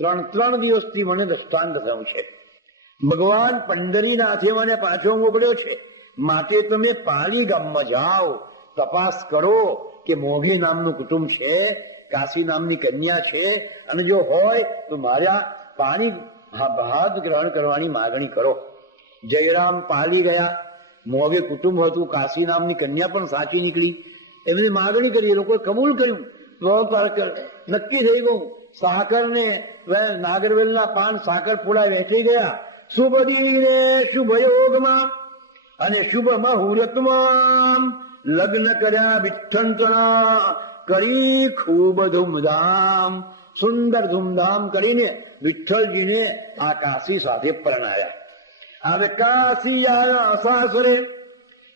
ત્રણ ત્રણ દિવસથી મને દ્રષ્ટાંત થયું છે. ભગવાન પંડરીનાથે મને પાછો મોકલ્યો છે. માટે તમે પાલી ગામમાં જાઓ, તપાસ કરો કે મોઘી નામનું કુટુંબ છે, કાશી નામની કન્યા છે, અને જો હોય તો મારા પાણી ભાગ ગ્રહણ કરવાની માગણી કરો. જયરામ પાલી ગયા. મોઘે કુટુંબ હતું, કાશી નામની કન્યા પણ સાચી નીકળી. એમની માગણી કરી, એ લોકોએ કબૂલ કર્યું. નક્કી થઈ ગયું. સાકર ને નાગરવેલના પાન સાકર પૂડા વેચી ગયા. શુભ દિને શુભ યોગમાં અને શુભ મુહૂર્તમાં લગ્ન કર્યા વિઠ્ઠંતના કરી ખૂબ ધૂમધામ, સુંદર ધૂમધામ કરીને વિઠ્ઠલજીને આ કાશી સાથે પરણાયા. હવે કાશી સાસરે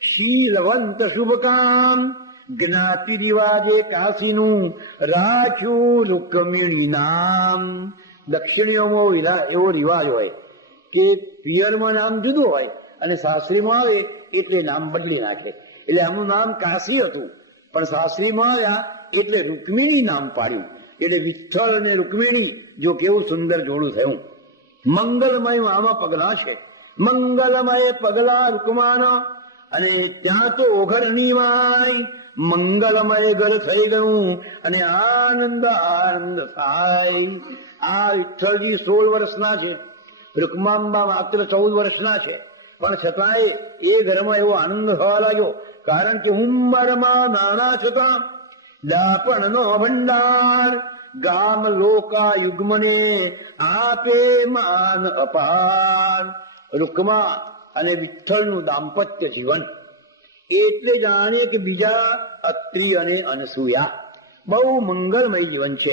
શીલવંત શુભ કામ જ્ઞાતિ રિવાજે કાશીનું રાખ્યું રૂકમિણી નામ. દક્ષિણીઓમાં એવો રિવાજ હોય કે પિયરમાં નામ જુદું હોય અને સાસરીમાં આવે એટલે નામ બદલી નાખે. એટલે આમનું નામ કાશી હતું, પણ સાસરીમાં આવ્યા એટલે રૂકમિણી નામ પાડ્યું. એટલે વિઠ્ઠલ અને રૂકમિણી જો કેવું સુંદર જોડું થયું. મંગલમય આમાં પગલા છે. મંગલમય પગલા રૂકમાના અને ત્યાં તો ઓઘરણી માય મંગલમય ઘર થઈ ગયું અને આનંદ આનંદ થાય. આ વિઠ્ઠલજી સોળ વર્ષના છે. રૂકમાંબા માત્ર ચૌદ વર્ષના છે. પણ છતાંય એ ઘરમાં એવો આનંદ થવા લાગ્યો. કારણ કે ઉંમરમાં નાના છતાં ડાપણનો ભંડાર ગામ લોકા યુગ્મને આપે માન અપાર. રૂકમા અને વિઠ્ઠલનું દાંપત્ય જીવન. એટલે જાણીએ કે બીજા અત્રિ અને અનસૂયા બહુ મંગલમય જીવન છે.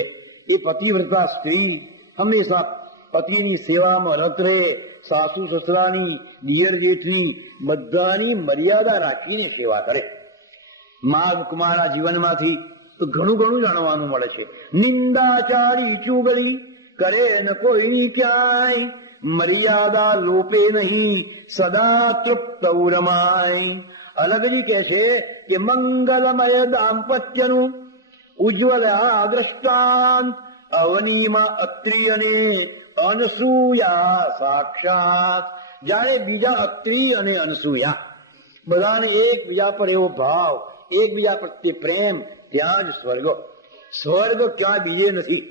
એ પતિવ્રતા સ્ત્રી હંમેશા પતિની સેવામાં રત રહે, સાસુ સસરાની દિયર જેઠની બધાની મર્યાદા રાખીને સેવા કરે. મા રૂકમાના જીવનમાંથી તો ઘણું ઘણું જાણવાનું મળે છે. નિંદાચારી ચુગલી કરે ન કોઈની ક્યાંય મર્યાદા લોપે નહીં સદા તૃપ્ત રમાય અલગજી કે છે કે મંગલમય દાંપત્યનું ઉજ્જવલ આ દ્રષ્ટાંત અવનીમાં અત્રિ અને અનસૂયા સાક્ષાત જાણે બીજા અત્રિ અને અનસૂયા બધાને એકબીજા પર એવો ભાવ એકબીજા પ્રત્યે પ્રેમ ત્યાં જ સ્વર્ગ સ્વર્ગ ક્યાં બીજે નથી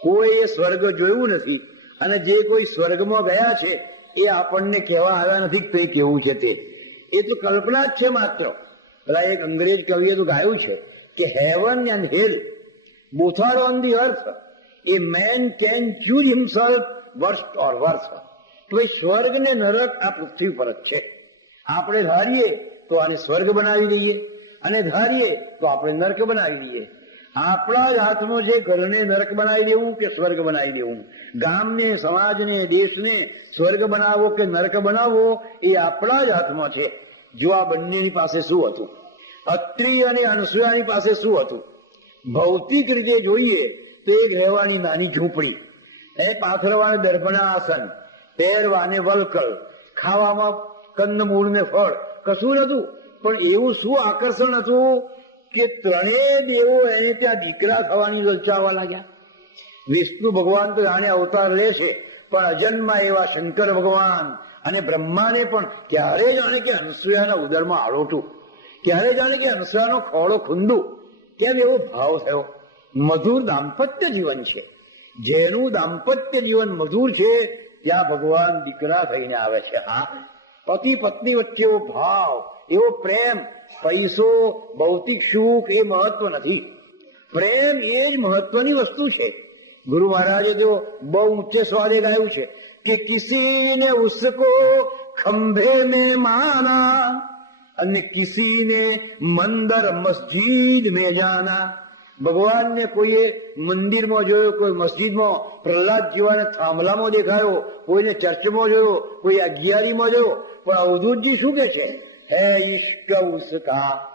કોઈ સ્વર્ગ જોયું નથી અને જે કોઈ સ્વર્ગમાં ગયા છે, એ આપણને કહેવા આવ્યા નથી કે કેવું છે તે. એ તો કલ્પના જ છે માત્ર. પેલા એક અંગ્રેજ કવિએ તો ગાયું છે કે heaven and hell both are on the earth a man can choose himself worst or worse તો એ સ્વર્ગ ને નરક આ પૃથ્વી પર જ છે. આપણે ધારીએ તો આને સ્વર્ગ બનાવી દઈએ. અને ધારીએ તો આપણે નરક બનાવી દઈએ. આપણા જ હાથમાં છે ઘરને નરક બનાવી દેવું કે સ્વર્ગ બનાવી દેવું? ગામને, સમાજને, દેશને સ્વર્ગ બનાવવો કે નરક બનાવવો એ આપણા જ હાથમાં છે. જો આ બંનેની પાસે શું હતું? અત્રિ અને અનસુયાની પાસે શું હતું? ભૌતિક રીતે જોઈએ તો એક રહેવાની નાની ઝૂંપડી. એ પાથરવાને દર્ભના આસન, પહેરવાને વલકલ ખાવામાં કંદમૂળ ને ફળ. કશું નતું પણ એવું શું આકર્ષણ હતું કે ત્રણેય દેવો એને ત્યાં દીકરા થવાની લલચાવા લાગ્યા? વિષ્ણુ ભગવાન તો જાણે અવતાર લે છે, પણ અજન્મા એવા શંકર ભગવાન અને બ્રહ્માને પણ ક્યારે જાણે કે હંસુયાના ઉદરમાં આળોટું ક્યારે જાણે કે હંસુયાનો ખોળો ખૂંદું, કેમ એવો ભાવ થયો? મધુર દાંપત્ય જીવન છે. જેનું દાંપત્ય જીવન મધુર છે, ત્યાં ભગવાન દીકરા થઈને આવે છે. હા, પતિ પત્ની વચ્ચે એવો ભાવ, એવો પ્રેમ, પૈસો, ભૌતિક સુખ એ મહત્વ નથી. પ્રેમ એ જ મહત્વની વસ્તુ છે. ગુરુ મહારાજે જો બહુ ઊંચે સ્વાદે ગાયું છે કે કિસી ને ઉસકો ખંભે મે માના અને કિસી ને મંદર મસ્જિદ મે જાના. ભગવાનને કોઈએ મંદિરમાં જોયો, કોઈ મસ્જિદમાં, પ્રહલાદ જીવાને થાંભલામાં દેખાયો, કોઈને ચર્ચમાં જોયો, કોઈ અગિયારીમાં જોયો, પણ અવધૂતજી શું કે છે? હે ઈષ્ટ ઉસકા,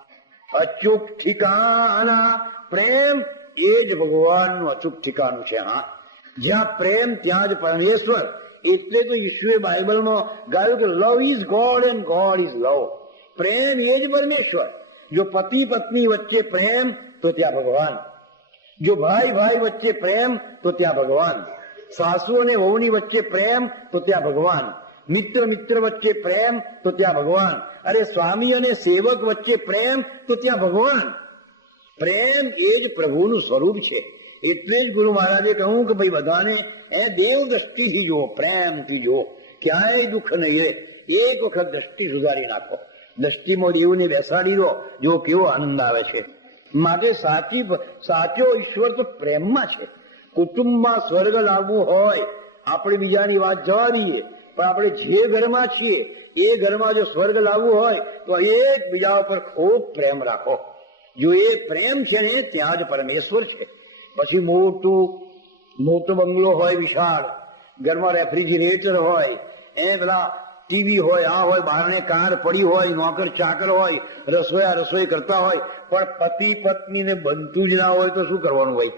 અચૂક ઠિકાના પ્રેમ એ જ ભગવાનનું અચૂક ઠેકાણું છે, હા. જ્યાં પ્રેમ, ત્યાં જ પરમેશ્વર. એટલે તો ઈશ્વરે બાઇબલમાં ગાયું કે love is God and God is love પ્રેમ એ જ પરમેશ્વર. જો પતિ પત્ની વચ્ચે પ્રેમ, તો ત્યાં ભગવાન. જો ભાઈ ભાઈ વચ્ચે પ્રેમ, તો ત્યાં ભગવાન. સાસુ અને વહુની વચ્ચે પ્રેમ, તો ત્યાં ભગવાન. મિત્ર મિત્ર વચ્ચે પ્રેમ, તો ત્યાં ભગવાન. અરે સ્વામી અને સેવક વચ્ચે પ્રેમ, તો ત્યાં ભગવાન. પ્રેમ એ જ પ્રભુનું સ્વરૂપ છે. એટલે જ ગુરુ મહારાજે કહ્યું કે ભાઈ બધાને, એ દેવ દ્રષ્ટિથી જુઓ, પ્રેમથી જુઓ. ક્યાંય દુઃખ નહીં રહે. એક વખત દ્રષ્ટિ સુધારી નાખો. દ્રષ્ટિમાં દેવને બેસાડી દો, જો કેવો આનંદ આવે છે. માટે સાચી સાચો ઈશ્વર તો પ્રેમમાં છે. કુટુંબમાં સ્વર્ગ લાવવું હોય, આપણે બીજાની વાત જવા દઈએ. પણ આપણે જે ઘરમાં છીએ, એ ઘરમાં જો સ્વર્ગ લાવવું હોય, તો એક બીજા ઉપર ખૂબ પ્રેમ રાખો. જો એ પ્રેમ છે ને, ત્યાં જ પરમેશ્વર છે. પછી મોટું, મોટો બંગલો હોય, વિશાળ, ઘરમાં રેફ્રિજરેટર હોય, એ પેલા ટીવી હોય, આ હોય બારણે કાર પડી હોય, નોકર, ચાકર હોય, રસોયા રસોઈ કરતા હોય, પણ પતિ પત્નીને બનતું જ ના હોય તો શું કરવાનું હોય?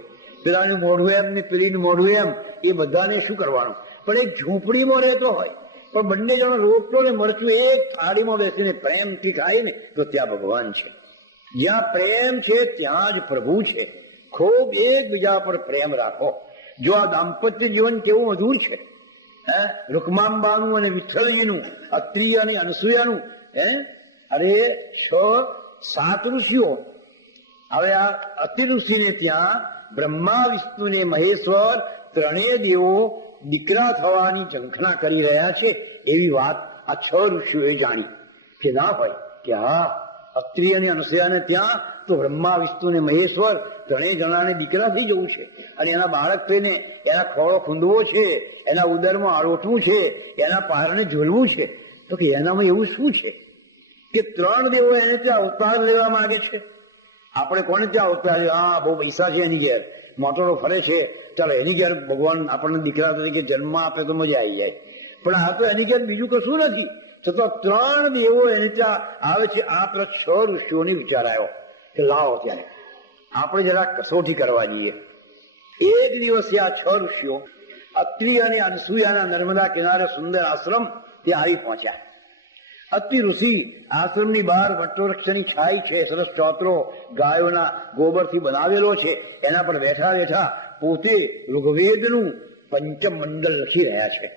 પેલાનું મોઢું એમ ને પેલીનું મોઢું એમ, એ બધાને શું કરવાનું? પણ એક ઝૂંપડીમાં રહેતો હોય. પણ બંને જણો રોટલો ને મરચું એક થાળીમાં બેસીને પ્રેમથી ખાય ને તો ત્યાં ભગવાન છે. જ્યાં પ્રેમ છે, ત્યાં જ પ્રભુ છે. ખૂબ એકબીજા પર પ્રેમ રાખો. જો આ દાંપત્ય જીવન કેવું મધુર છે, હે? રૂકમાંબાનું અને વિઠ્ઠલજીનું અત્રિય અને અનસુયાનું, હે? અરે છ સાત ઋષિઓ. હવે આ અતિ ઋષિને ત્યાં બ્રહ્મા, વિષ્ણુ ને મહેશ્વર ત્રણેય દેવો દીકરા થવાની ઝંખના કરી રહ્યા છે. એવી વાત આ છ ઋષિઓએ જાણી. કે ના હોય, કે હા અત્રિ અને અનસૂયાને ત્યાં તો બ્રહ્મા, વિષ્ણુ ને મહેશ્વર ત્રણેય જણાને દીકરા થઈ જવું છે. અને એના બાળક થઈને એના ખોળો ખૂંદવો છે, એના ઉદરમાં આળોટવું છે, એના પારણે ઝોલવું છે. તો કે એનામાં એવું શું છે? કે ત્રણ દેવો એને ત્યાં અવતાર લેવા માંગે છે. આપણે કોને ત્યાં અવતાર હા બહુ પૈસા છે એની ઘેર. મોટરો ફરે છે. ચાલો એની ઘેર ભગવાન આપણને દીકરા તરીકે જન્મ આપે તો મજા આવી જાય. પણ આ તો એની ઘેર બીજું કશું નથી. છતાં ત્રણ દેવો એને ત્યાં આવે છે. આ તરફ છ ઋષિઓની વિચાર આવ્યો કે લાવો ત્યારે. આપણે જરા કસોટી કરવા જઈએ. એક દિવસે આ છ ઋષિઓ, અત્રિ અને અનસુયાના નર્મદા કિનારે સુંદર આશ્રમ ત્યાં આવી પહોંચ્યા. અતિ ઋષિ આશ્રમની બહાર વટવૃક્ષની છાઈ છે. સરસ ચોતરો ગાયોના ગોબરથી બનાવેલો છે. એના પર બેઠા બેઠા પોતે ઋગ્વેદનું પંચમ મંડળ લખી રહ્યા છે.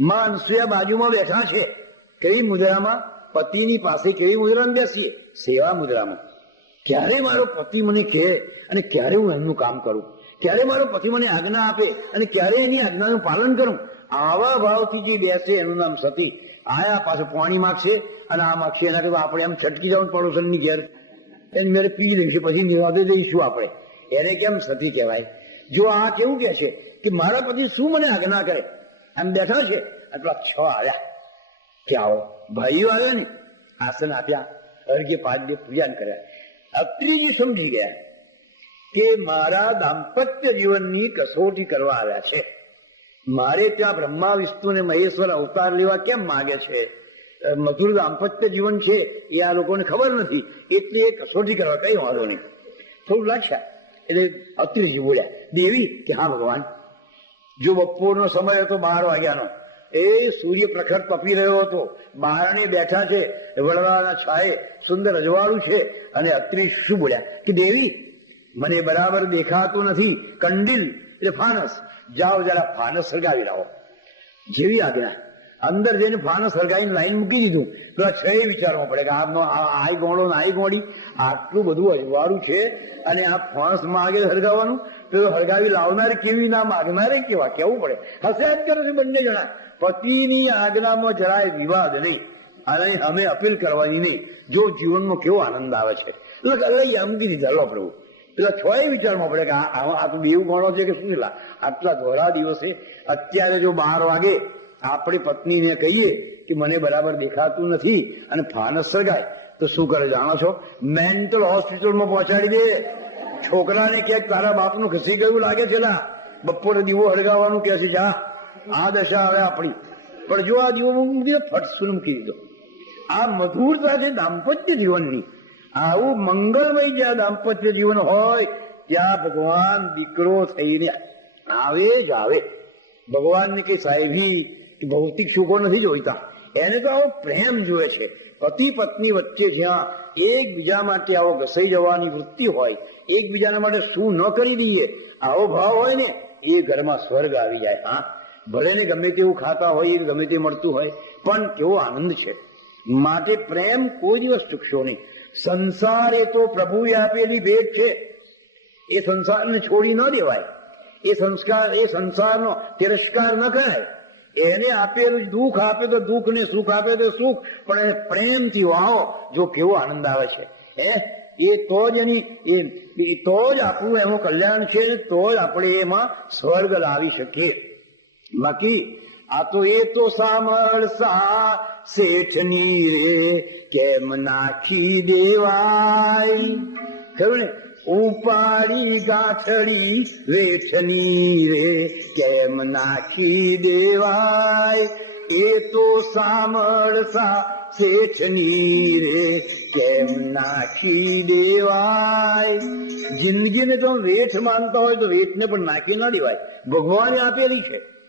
માં અનસુયા બાજુમાં બેઠા છે. કેવી મુદ્રામાં? પતિની પાસે કેવી મુદ્રામાં બેસીએ? સેવા મુદ્રામાં. ક્યારે મારો પતિ મને કહે અને ક્યારે હું એમનું કામ કરું? ક્યારે મારો પતિ મને આજ્ઞા આપે અને ક્યારે એની આજ્ઞાનું પાલન કરું? આવા ભાવથી જે બેસે એનું નામ સતી. આયા પાછું પાણી માગશે અને આ માગશે એના કરતા આપણે એમ છટકી જવાનું પડોશનની ઘેર. એને મેરે પી લઈશું, પછી નિરાદે દઈશું આપણે. એને કેમ સતી કહેવાય? જો આ કેવું કે છે કે મારા પતિ શું મને આજ્ઞા કરે? એમ બેઠા છે, આટલા છ આવ્યા. કે આવો ભાઈઓ આવ્યો ને, આસન આપ્યા, અર્ઘ્ય પાદ્ય પૂજન કર્યા. અત્રીજી સમજી ગયા કે મારા દાંપત્ય જીવનની કસોટી કરવા આવ્યા છે. મારે ત્યાં બ્રહ્મા, વિષ્ણુ ને મહેશ્વર અવતાર લેવા કેમ માગે છે? મધુર દાંપત્ય જીવન છે એ આ લોકોને ખબર નથી, એટલે એ કસોટી કરવા કઈ વાંધો નહીં. થોડું લાગ્યા એટલે અત્રિજી બોલ્યા, દેવી, કે હા ભગવાન? જો બપોરનો સમય હતો બાર વાગ્યાનો એ સૂર્ય પ્રખર તપી રહ્યો હતો. બારણે બેઠા છે વડવાના છાએ સુંદર અજવાળું છે અને અત્રી શું બોલ્યા? કે દેવી, મને બરાબર દેખાતું નથી. કંડીલ, એટલે ફાનસ. જાઓ જરા ફાનસ સળગાવી લાવો. જેવી આજ્ઞા. અંદર જઈને ફાનસ સળગાવીને લાઈન મૂકી દીધું. પેલા છ વિચારવા પડે કે આનો આઈ ગોળો ને આઈ ગોળી. આટલું બધું અજવાળું છે અને આ ફાણસ માગે સળગાવવાનું પેલો સળગાવી લાવનાર કેવી ના માગનારે કેવા? કેવું પડે? હશે જ કરે છે બંને જણા. પતિની આજ્ઞામાં જરાય વિવાદ નહીં. અને અમે અપીલ કરવાની નહીં. જો જીવનમાં કેવો આનંદ આવે છે. એટલે લઈ મૂકી દીધા લો પ્રભુ. પેલા છ વિચારમાં પડે કે આ તો દેવ ગણો છે કે શું લા આટલા ધોરા દિવસે અત્યારે જો બાર વાગે આપણી પત્નીને કહીએ કે મને બરાબર દેખાતું નથી અને ફાનસ સળગાય, તો શું કરે જાણો છો? મેન્ટલ હોસ્પિટલમાં પહોંચાડી દે. છોકરાને ક્યાંક તારા બાપનું ઘસી ગયું લાગે છે બપોરે દીવો હળગાવવાનું કે છે, જા. આ દશા આવે આપણી. પણ જો આ દીવો દીધો ફટસુન મૂકી દીધો? આ મધુરતા છે દાંપત્ય જીવનની, આવું મંગલમય જ્યાં દાંપત્ય જીવન હોય, ત્યાં ભગવાન દીકરો થઈને આવે જ આવે. ભગવાનને કઈ સાહેબી ભૌતિક સુખો નથી જોઈતા. એને તો આવો પ્રેમ જોવે છે. પતિ પત્ની વચ્ચે જ્યાં એકબીજા માટે આવો ઘસાઈ જવાની વૃત્તિ હોય, એકબીજાના માટે શું ન કરી દઈએ, આવો ભાવ હોય ને, એ ઘરમાં સ્વર્ગ આવી જાય. હા. ભલે ને ગમે તેવું ખાતા હોય ગમે તે મળતું હોય, પણ કેવો આનંદ છે. માટે પ્રેમ કોઈ દિવસ ચૂકશો નહીં. સંસાર એ તો પ્રભુએ આપેલી ભેટ છે. એ સંસારને છોડી ન દેવાય. એ સંસ્કાર, એ સંસારનો તિરસ્કાર ન કરાય. એને આપેલું દુઃખ આપે તો દુઃખ ને સુખ આપે તો સુખ, પણ એને પ્રેમથી વાહો, જો કેવો આનંદ આવે છે. હે? એ તો જ એની, એ તો જ આપણું એનું કલ્યાણ છે તો જ આપણે એમાં સ્વર્ગ લાવી શકીએ. બાકી આ તો એ તો સામરસા શેઠની રે કેમ નાખી દેવાય? ખરું ને? ઉપાડી ગાંઠડી વેઠની રે કેમ નાખી દેવાય? એ તો સામરસા શેઠની રે કેમ નાખી દેવાય? જિંદગીને જો વેઠ માનતા હોય તો વેઠને પણ નાખી ના દેવાય. ભગવાને આપેલી છે.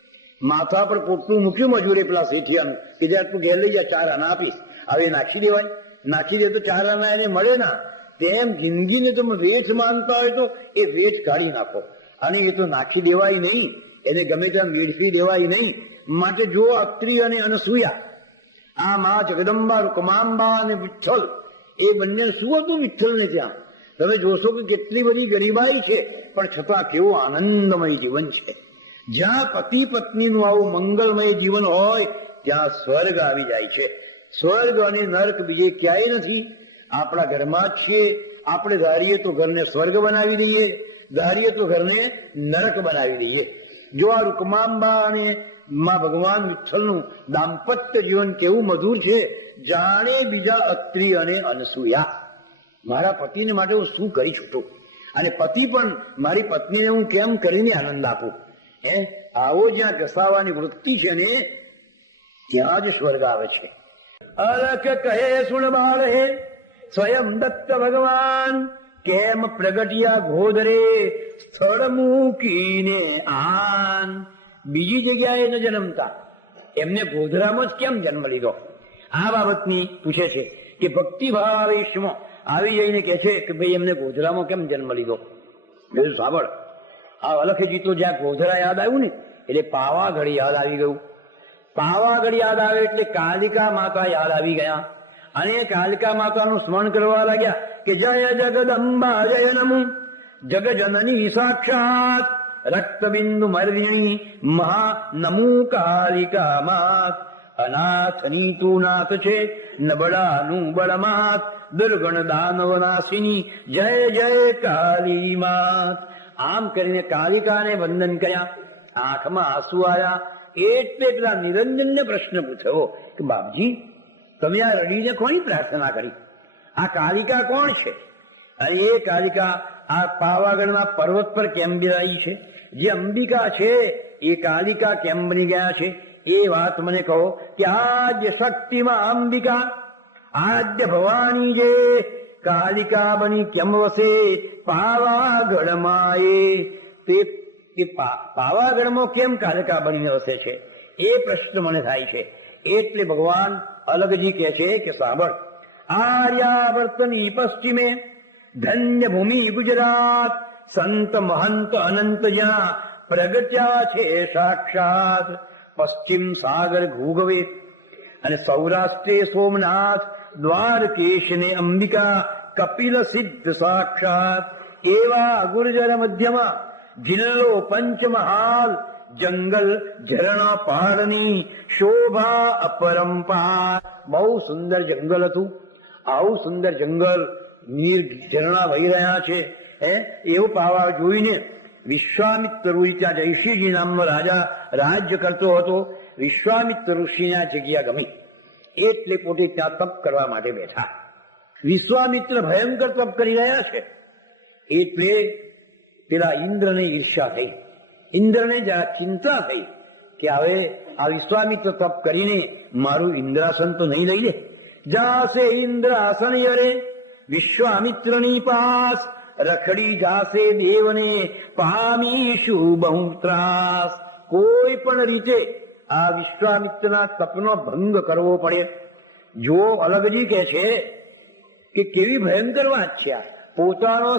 માથા પર પોટલું મૂક્યું મજૂરી પેલા શેઠિયાનું કે જ્યાં તું ઘેર લઈ જા, ચાર આના આપીશ. હવે નાખી દેવાય. નાખી દે તો ચાર આના એને મળે ના. તેમ જિંદગીને તમે વેઠ માનતા હોય તો એ વેઠ કાઢી નાખો. અને એ તો નાખી દેવાય નહીં. એને ગમે ત્યાં મેળવી દેવાય નહીં. માટે જો અત્રિ અને અનસૂયા આ મા જગદંબા, રૂકમાંબા અને વિઠ્ઠલ, એ બંને શું હતું વિઠ્ઠલને ત્યાં? તમે જોશો કે કેટલી બધી ગરીબાઈ છે, પણ છતાં કેવો આનંદમય જીવન છે. જ્યાં પતિ પત્નીનું આવું મંગલમય જીવન હોય, ત્યાં સ્વર્ગ આવી જાય છે. સ્વર્ગ અને નર્ક બીજે ક્યાંય નથી. આપણા ઘરમાં જ છીએ. આપણે ધારીએ તો ઘરને સ્વર્ગ બનાવી દઈએ. ધારીએ તો ઘરને નરક બનાવી દઈએ. જો આ રૂકમાંબા અને માં ભગવાન વિઠ્ઠલનું દાંપત્ય જીવન કેવું મધુર છે, જાણે બીજા અત્રિ અને અનસૂયા. મારા પતિને માટે હું શું કરી છૂટું? અને પતિ પણ મારી પત્નીને હું કેમ કરીને આનંદ આપું? હે? આવો જ્યાં ઘસાવાની વૃત્તિ છે ને, ત્યાં જ સ્વર્ગ આવે છે. અલખ કહે, સુણ બાળ હે સ્વયં દત્ત ભગવાન, કેમ પ્રગટિયા ગોધરે સ્થળ મૂકીને આન? બીજી જગ્યાએ ન જન્મતા. એમને ગોધરામાં જ કેમ જન્મ લીધો? આ બાબતની પૂછે છે કે ભક્તિભાવ આવેશમાં આવી જઈને કે છે કે ભાઈ, એમને ગોધરામાં કેમ જન્મ લીધો? સાંભળ. આ અલખજી તો જ્યાં ગોધરા યાદ આવ્યું ને, એટલે પાવાગઢ યાદ આવી ગયું. પાવાગઢ યાદ આવે એટલે કાલિકા માતા યાદ આવી ગયા. અને કાલિકા માતાનું સ્મરણ કરવા લાગ્યા કે જય જગદંબા, જય નમુ. જગજનની સાક્ષાત રક્તબિંદુ મર્દિણી મહા નમુ કાલિકા માત. અનાથની તું નાથ છે, નબળાનું બળમાત. દુર્ગણ દાનવ નાશિની જય જય કાલી માત. આમ કરીને કાલિકાને વંદન કર્યા. આંખમાં આંસુ આવ્યા. એટલે પેલા નિરંજનને પ્રશ્ન પૂછ્યો કે બાપજી, તમે આ રડીને કોની પ્રાર્થના કરી? આ કાલિકા કોણ છે? અને એ કાલિકા આ પાવાગઢના પર્વત પર કેમ બિરાઈ છે. જે અંબિકા છે, એ કાલિકા કેમ બની ગયા છે. એ વાત મને કહો કે આદ્ય શક્તિમાં અંબિકા, આદ્ય ભવાની જે કાલિકા બની કેમ વસે પાવાગઢમાં એ તે પાવાગઢમાં કેમ કાલિકા બનીને વસે છે? એ પ્રશ્ન મને થાય છે. એટલે ભગવાન અલગજી કહે છે કે સાંભળ, આર્યાવર્તની પશ્ચિમે ધન્ય ભૂમિ ગુજરાત, સંત મહંત અનંત જ્યાં પ્રગટ્યા છે સાક્ષાત. પશ્ચિમ સાગર ઘૂગવે અને સૌરાષ્ટ્રે સોમનાથ દ્વારકેશ ને અંબિકા કપિલ સિદ્ધ સાક્ષાત. એવા અગુરજન મધ્યમાં જિલ્લો પંચમહાલ, જંગલ ઝરણા પહાડની શોભા અપરંપાર બહુ સુંદર જંગલ હતું. આવું સુંદર જંગલ નીર ઝરણા વહી રહ્યા છે. હે, એવું પાવા જોઈને વિશ્વામિત્ર ઋષિ ત્યાં જયશ્રીજી નામનો રાજા રાજ્ય કરતો હતો. વિશ્વામિત્ર ઋષિના જગ્યા ગમી. એટલે પોતે ત્યાં તપ કરવા માટે બેઠા. વિશ્વામિત્ર ભયંકર તપ કરી રહ્યા છે. એટલે પેલા ઇન્દ્રને ઈર્ષ્યા થઈ. ઇન્દ્રને જરા ચિંતા થઈ કે હવે આ વિશ્વામિત્ર તપ કરીને મારું ઇન્દ્રાસન તો નહીં લઈ લે. જાસે ઇન્દ્રાસન યરે, વિશ્વામિત્રની પાસ, રખડી જાશે દેવને, પામીશું બહુ ત્રાસ. કોઈ પણ રીતે આ વિશ્વામિત્રના તપનો ભંગ કરવો પડે. જો અલગજી કે છે કે કેવી ભયંકર વાત છે આ. પોતાનો